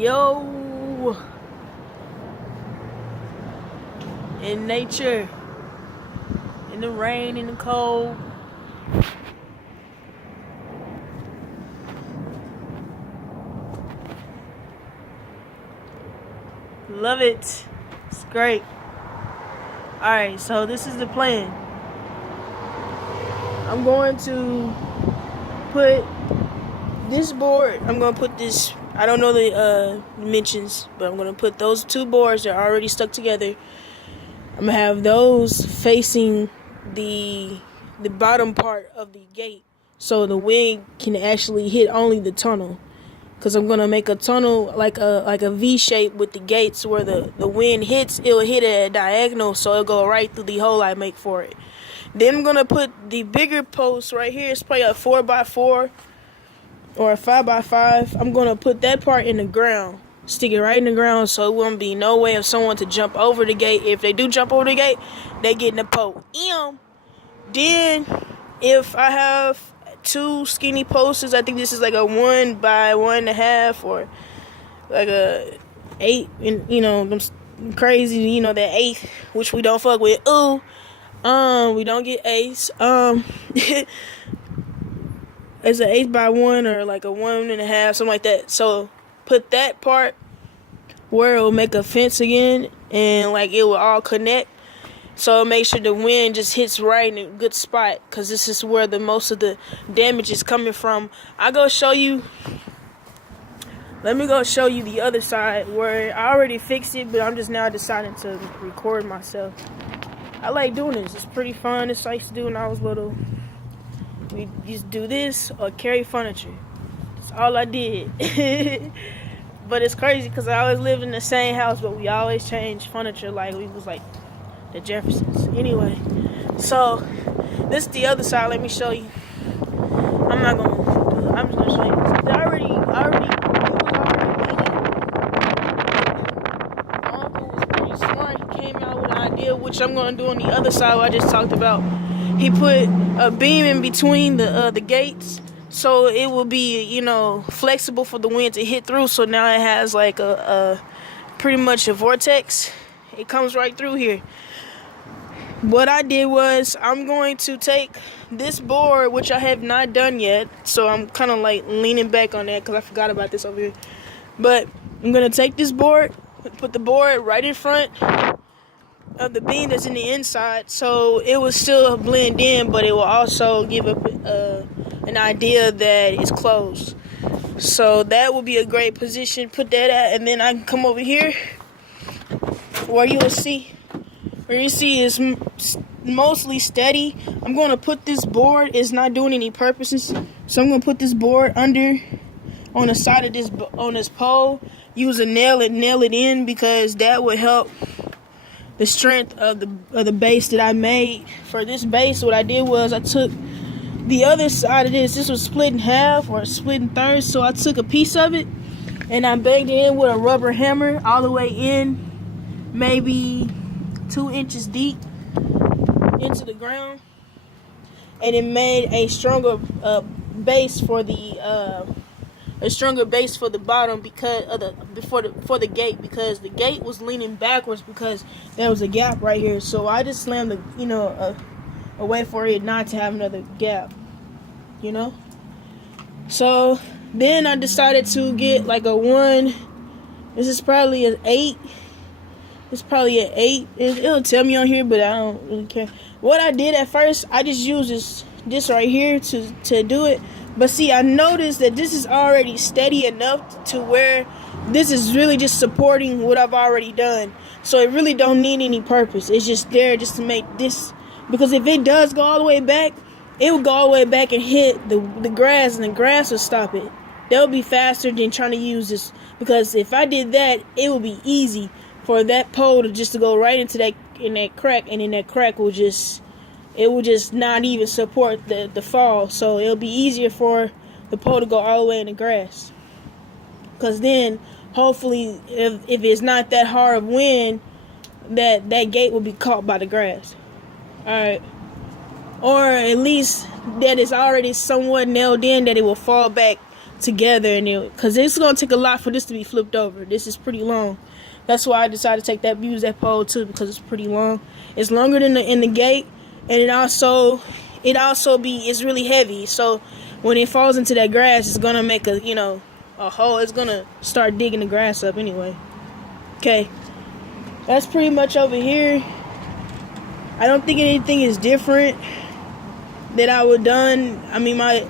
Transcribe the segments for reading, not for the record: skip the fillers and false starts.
Yo, in nature, in the rain, in the cold. Love it. It's great. Alright, so this is the plan. I'm going to put this board, I'm going to put this, I don't know the dimensions, but I'm going to put those two boards that are already stuck together. I'm going to have those facing the bottom part of the gate so the wind can actually hit only the tunnel. Because I'm going to make a tunnel like a V shape with the gates where the wind hits, it'll hit at a diagonal, so it'll go right through the hole I make for it. Then I'm going to put the bigger post right here. It's probably a 4x4 or a 5x5. I'm going to put that part in the ground. Stick it right in the ground so it won't be no way of someone to jump over the gate. If they do jump over the gate, they get in the pole. Then, if I have two skinny posters, I think this is like a 1x1.5 or like a 8, and them crazy, that 8, which we don't fuck with. We don't get 8s. It's an 8x1 or like a 1.5, something like that. So put that part where it will make a fence again, and like it will all connect. So make sure the wind just hits right in a good spot, because this is where the most of the damage is coming from. Let me go show you the other side where I already fixed it, but I'm just now deciding to record myself. I like doing this. It's pretty fun. It's like to do when I was little. We just do this or carry furniture. That's all I did. But it's crazy because I always lived in the same house, but we always changed furniture like we was like the Jeffersons. Anyway, so this is the other side. Let me show you. I'm not gonna do it. I'm just gonna show you. I already Uncle was pretty smart. He came out with an idea, which I'm gonna do on the other side. What I just talked about. He put a beam in between the gates, so it will be flexible for the wind to hit through. So now it has like a pretty much a vortex. It comes right through here. What I did was I'm going to take this board, which I have not done yet, so I'm kind of like leaning back on that because I forgot about this over here. But I'm going to take this board, put the board right in front of the beam that's in the inside, so it will still blend in, but it will also give an idea that it's closed. So that will be a great position. Put that at, and then I can come over here where you see is mostly steady. I'm going to put this board, it's not doing any purposes, so I'm going to put this board under on the side of this pole, use a nail and nail it in, because that would help the strength of the base that I made. For this base, what I did was I took the other side of this was split in half or split in thirds, so I took a piece of it and I banged it in with a rubber hammer all the way in, maybe 2 inches deep into the ground, and it made a stronger base for the bottom because of for the gate, because the gate was leaning backwards because there was a gap right here. So I just slammed a way for it not to have another gap, So then I decided to get like a 1. This is probably an 8. It's probably an 8. It'll tell me on here, but I don't really care. What I did at first, I just used this right here to do it. But see, I noticed that this is already steady enough to where this is really just supporting what I've already done. So it really don't need any purpose. It's just there just to make this. Because if it does go all the way back, it will go all the way back and hit the grass, and the grass will stop it. That would be faster than trying to use this. Because if I did that, it would be easy for that pole to go right into that crack, and then that crack will just not even support the fall. So it'll be easier for the pole to go all the way in the grass. Because then, hopefully, if it's not that hard of wind, that gate will be caught by the grass. Alright. Or at least that it's already somewhat nailed in that it will fall back together, and because it's gonna take a lot for this to be flipped over. This is pretty long. That's why I decided to take that use that pole too, because it's pretty long. It's longer than in the gate, and it's really heavy. So when it falls into that grass, it's gonna make a hole. It's gonna start digging the grass up anyway. Okay, that's pretty much over here. I don't think anything is different that I would done. I mean, my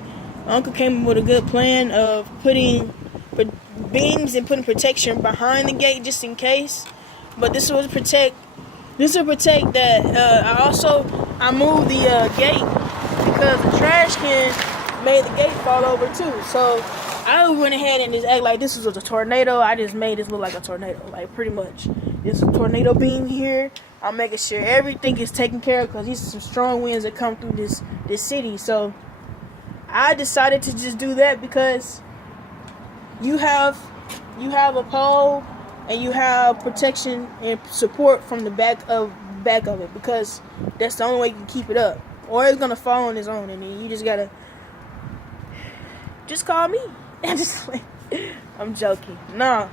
uncle came up with a good plan of putting beams and putting protection behind the gate just in case. But this will protect that. I moved the gate because the trash can made the gate fall over too. So I went ahead and just act like this was a tornado. I just made this look like a tornado, like pretty much. There's a tornado beam here. I'm making sure everything is taken care of because these are some strong winds that come through this city. So I decided to just do that because you have a pole and you have protection and support from the back of it, because that's the only way you can keep it up, or it's gonna fall on its own, and then you just gotta call me. I'm joking. No.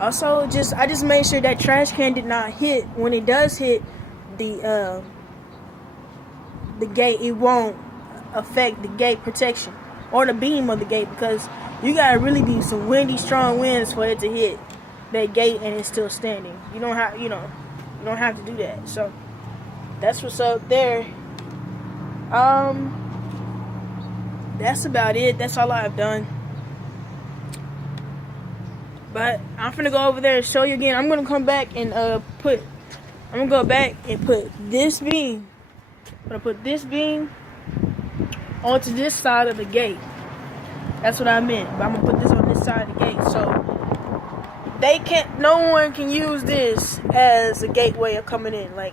Also, I just made sure that trash can did not hit. When it does hit the gate, it won't affect the gate protection or the beam of the gate, because you gotta really be some windy, strong winds for it to hit that gate and it's still standing. You don't have to do that. So that's what's up there. That's about it. That's all I've done. But I'm finna go over there and show you again. I'm gonna come back and put this beam. I'm gonna put this beam onto this side of the gate. That's what I meant. But I'm gonna put this on this side of the gate, so no one can use this as a gateway of coming in. Like,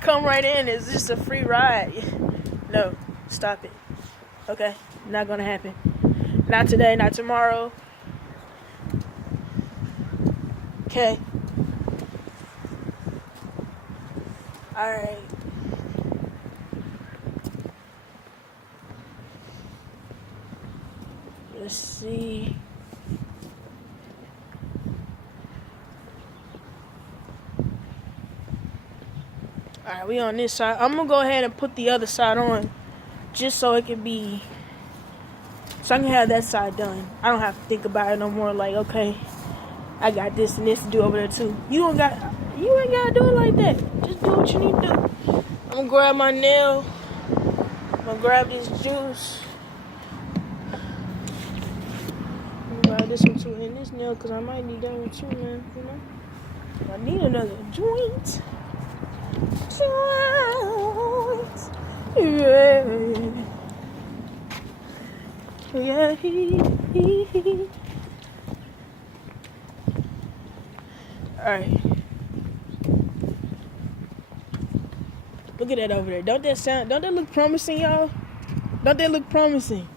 come right in. It's just a free ride. No, stop it. Okay, not gonna happen. Not today, not tomorrow. Okay. Alright. Let's see. Alright, we on this side. I'm gonna go ahead and put the other side on, just so it can be, so I can have that side done. I don't have to think about it no more. Like, okay, I got this and this to do over there too. You ain't gotta do it like that. Just do what you need to do. I'm gonna grab my nail. I'm gonna grab this juice. I'm gonna grab this one too, and this nail, because I might need that one too, man. You know, I need another joint. Yeah. Alright. Look at that over there. Don't that look promising, y'all? Don't that look promising?